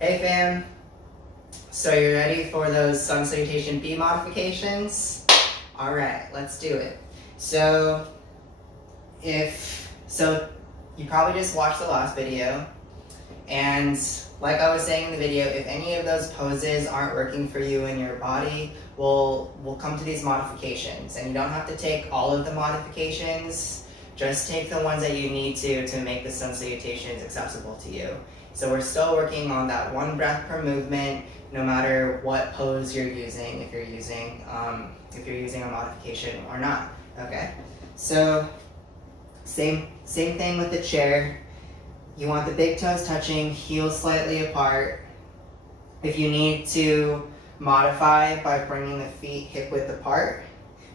Hey fam, so you ready for those Sun Salutation B modifications? Alright, let's do it. So you probably just watched the last video, and like I was saying in the video, if any of those poses aren't working for you in your body, we'll come to these modifications. And you don't have to take all of the modifications, just take the ones that you need to make the Sun Salutations accessible to you. So we're still working on that one breath per movement, no matter what pose you're using, if you're using a modification or not. Okay, so same thing with the chair. You want the big toes touching, heels slightly apart. If you need to modify by bringing the feet hip width apart,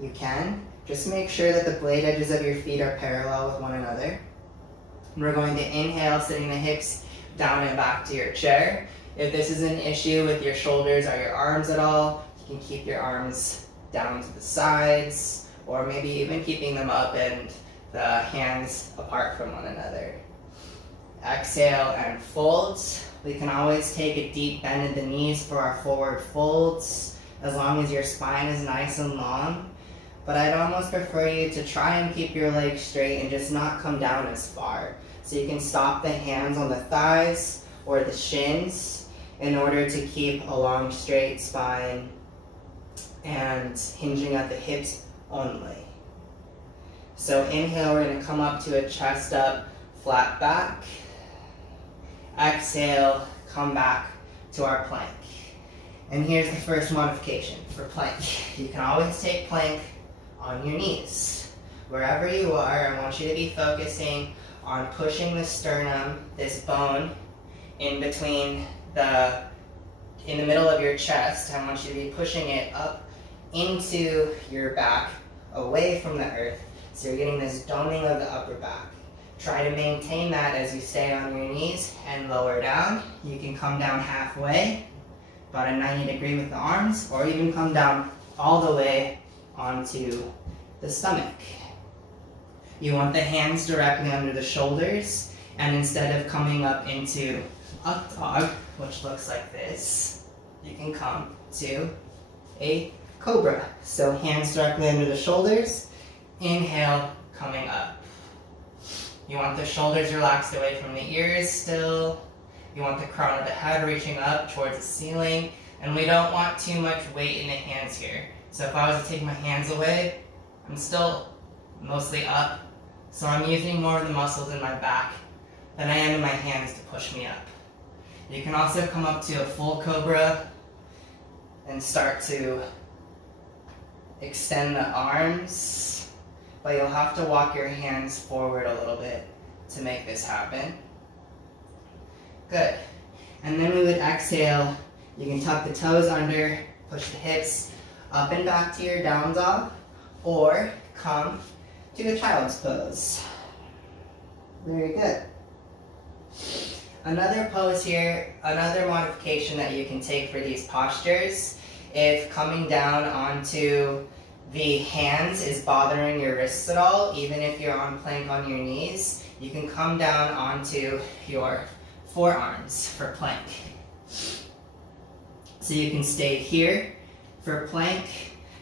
you can. Just make sure that the blade edges of your feet are parallel with one another. We're going to inhale, sitting the hips down and back to your chair. If this is an issue with your shoulders or your arms at all, you can keep your arms down to the sides, or maybe even keeping them up and the hands apart from one another. Exhale and fold. We can always take a deep bend in the knees for our forward folds, as long as your spine is nice and long. But I'd almost prefer you to try and keep your legs straight and just not come down as far. So you can stop the hands on the thighs or the shins in order to keep a long straight spine and hinging at the hips only. So inhale, we're going to come up to a chest up, flat back. Exhale, come back to our plank. And here's the first modification for plank. You can always take plank on your knees. Wherever you are, I want you to be focusing on pushing the sternum, this bone, in between in the middle of your chest. I want you to be pushing it up into your back, away from the earth, so you're getting this doming of the upper back. Try to maintain that as you stay on your knees and lower down. You can come down halfway, about a 90 degree with the arms, or even come down all the way onto the stomach. You want the hands directly under the shoulders, and instead of coming up into up dog, which looks like this, you can come to a cobra. So hands directly under the shoulders, inhale, coming up. You want the shoulders relaxed away from the ears still. You want the crown of the head reaching up towards the ceiling, and we don't want too much weight in the hands here. So if I was to take my hands away, I'm still mostly up, so I'm using more of the muscles in my back than I am in my hands to push me up. You can also come up to a full cobra and start to extend the arms, but you'll have to walk your hands forward a little bit to make this happen. Good. And then we would exhale. You can tuck the toes under, push the hips up and back to your down dog, or come to the child's pose. Very good. Another pose here, another modification that you can take for these postures, if coming down onto the hands is bothering your wrists at all, even if you're on plank on your knees, you can come down onto your forearms for plank. So you can stay here for plank.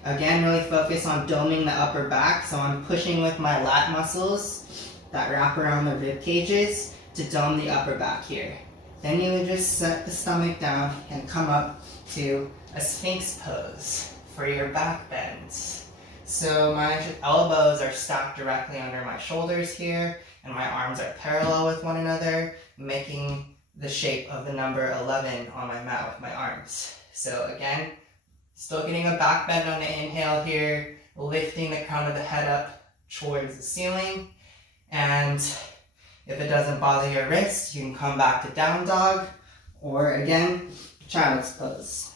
Again, really focus on doming the upper back, so I'm pushing with my lat muscles that wrap around the rib cages to dome the upper back here. Then you would just set the stomach down and come up to a Sphinx pose for your back bends. So my elbows are stacked directly under my shoulders here, and my arms are parallel with one another, making the shape of the number 11 on my mat with my arms. So again, still getting a back bend on the inhale here, lifting the crown of the head up towards the ceiling. And if it doesn't bother your wrist, you can come back to down dog, or again, child's pose.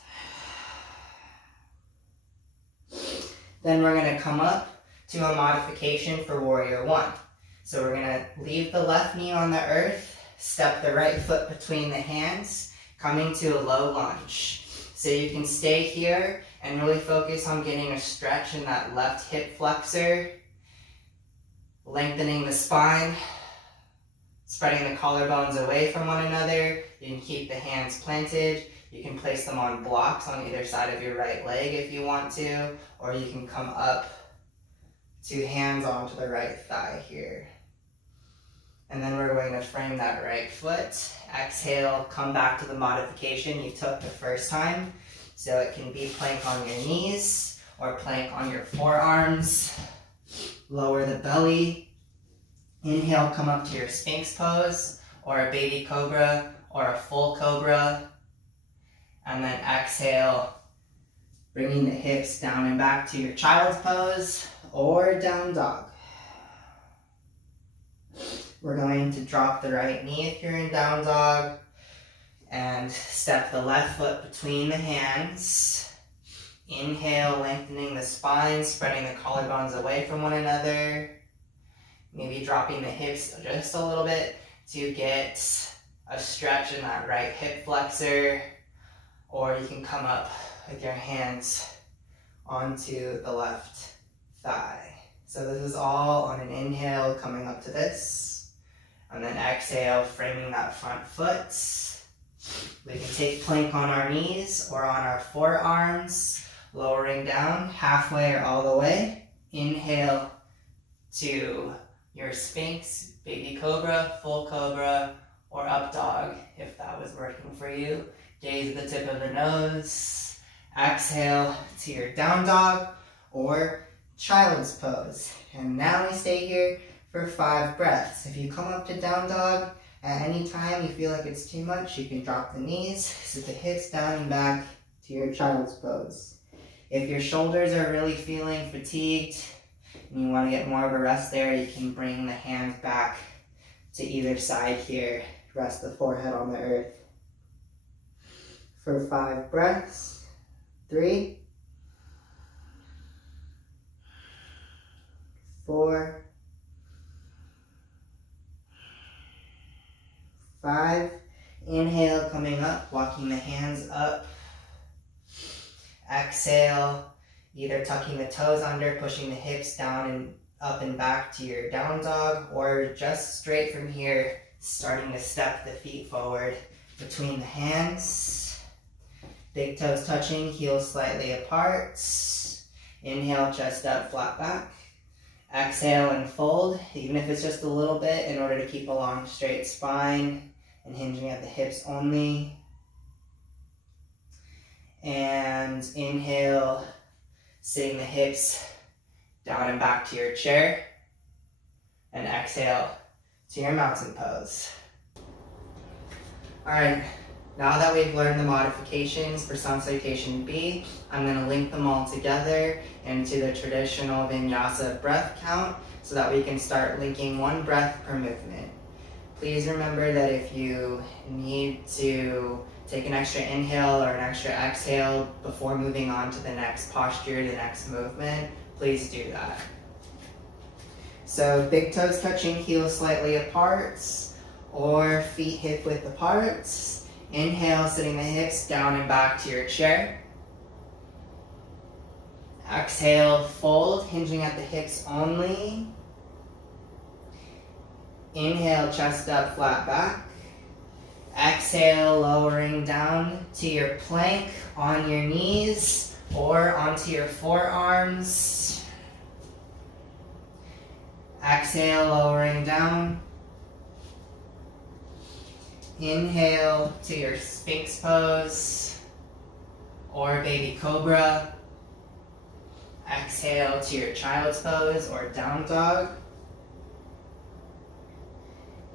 Then we're going to come up to a modification for warrior one. So we're going to leave the left knee on the earth, step the right foot between the hands, coming to a low lunge. So you can stay here and really focus on getting a stretch in that left hip flexor, lengthening the spine, Spreading the collarbones away from one another. You can keep the hands planted. You can place them on blocks on either side of your right leg if you want to, or you can come up to hands onto the right thigh here. And then we're going to frame that right foot. Exhale, come back to the modification you took the first time. So it can be plank on your knees or plank on your forearms. Lower the belly. Inhale, come up to your Sphinx pose or a baby cobra or a full cobra. And then exhale, bringing the hips down and back to your child's pose or down dog. We're going to drop the right knee if you're in down dog and step the left foot between the hands. Inhale, lengthening the spine, spreading the collarbones away from one another. Maybe dropping the hips just a little bit to get a stretch in that right hip flexor. Or you can come up with your hands onto the left thigh. So this is all on an inhale, coming up to this. And then exhale, framing that front foot. We can take plank on our knees or on our forearms, lowering down halfway or all the way. Inhale to your Sphinx, baby cobra, full cobra, or up dog if that was working for you. Gaze at the tip of the nose. Exhale to your down dog or child's pose. And now we stay here for 5 breaths. If you come up to down dog, at any time you feel like it's too much, you can drop the knees, sit the hips down and back to your child's pose. If your shoulders are really feeling fatigued and you want to get more of a rest there, you can bring the hands back to either side here. Rest the forehead on the earth. For 5 breaths. 3, 4, 5. Inhale, coming up, walking the hands up. Exhale, either tucking the toes under, pushing the hips down and up and back to your down dog, or just straight from here, starting to step the feet forward between the hands. Big toes touching, heels slightly apart. Inhale, chest up, flat back. Exhale and fold, even if it's just a little bit, in order to keep a long straight spine and hinging at the hips only. And inhale, sitting the hips down and back to your chair. And exhale to your mountain pose. All right. Now that we've learned the modifications for Sun Salutation B, I'm going to link them all together into the traditional vinyasa breath count so that we can start linking 1 breath per movement. Please remember that if you need to take an extra inhale or an extra exhale before moving on to the next posture, the next movement, please do that. So big toes touching, heels slightly apart, or feet hip width apart. Inhale, sitting the hips down and back to your chair. Exhale, fold, hinging at the hips only. Inhale, chest up, flat back. Exhale, lowering down to your plank on your knees or onto your forearms. Exhale, lowering down. Inhale to your Sphinx pose or baby cobra. Exhale to your child's pose or down dog.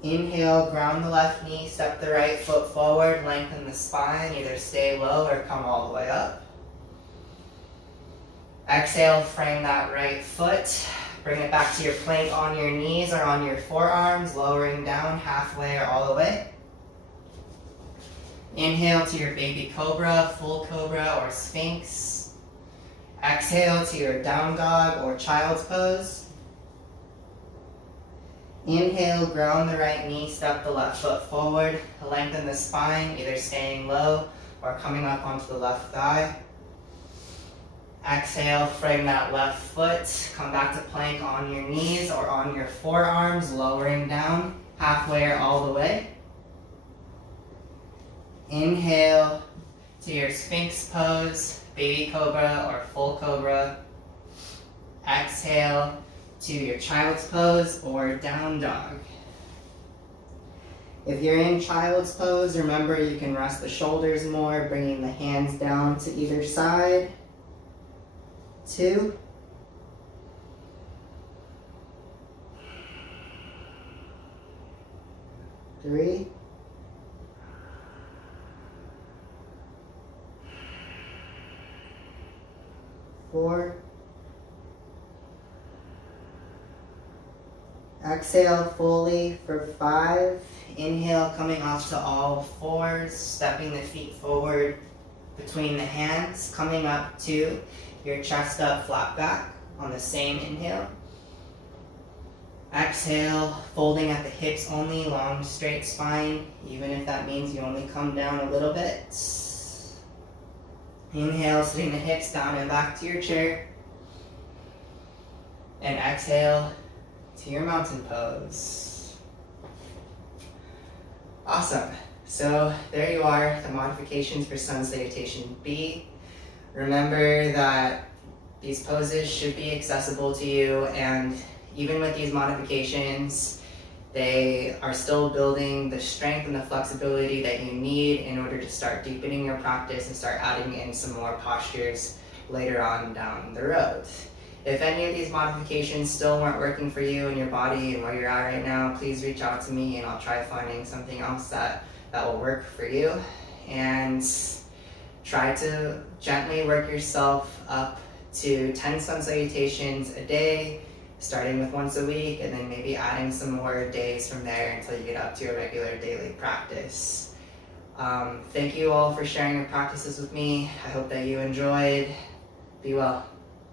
Inhale, ground the left knee, step the right foot forward, lengthen the spine, either stay low or come all the way up. Exhale, frame that right foot. Bring it back to your plank on your knees or on your forearms, lowering down halfway or all the way. Inhale to your baby cobra, full cobra, or Sphinx. Exhale to your down dog or child's pose. Inhale, ground the right knee, step the left foot forward, lengthen the spine, either staying low or coming up onto the left thigh. Exhale, frame that left foot, come back to plank on your knees or on your forearms, lowering down halfway or all the way. Inhale to your Sphinx pose, baby cobra or full cobra. Exhale to your child's pose or down dog. If you're in child's pose, remember you can rest the shoulders more, bringing the hands down to either side. 2. 3. 4. Exhale fully for 5. Inhale, coming off to all fours, stepping the feet forward between the hands, coming up to your chest up, flat back on the same inhale. Exhale, folding at the hips only, long straight spine, even if that means you only come down a little bit. Inhale, sitting the hips down and back to your chair. And exhale to your mountain pose. Awesome. So there you are, the modifications for Sun Salutation B. Remember that these poses should be accessible to you, and even with these modifications, they are still building the strength and the flexibility that you need in order to start deepening your practice and start adding in some more postures later on down the road. If any of these modifications still weren't working for you and your body and where you're at right now, please reach out to me and I'll try finding something else that will work for you. And try to gently work yourself up to 10 Sun Salutations a day, starting with once a week, and then maybe adding some more days from there until you get up to your regular daily practice. Thank you all for sharing your practices with me. I hope that you enjoyed. Be well.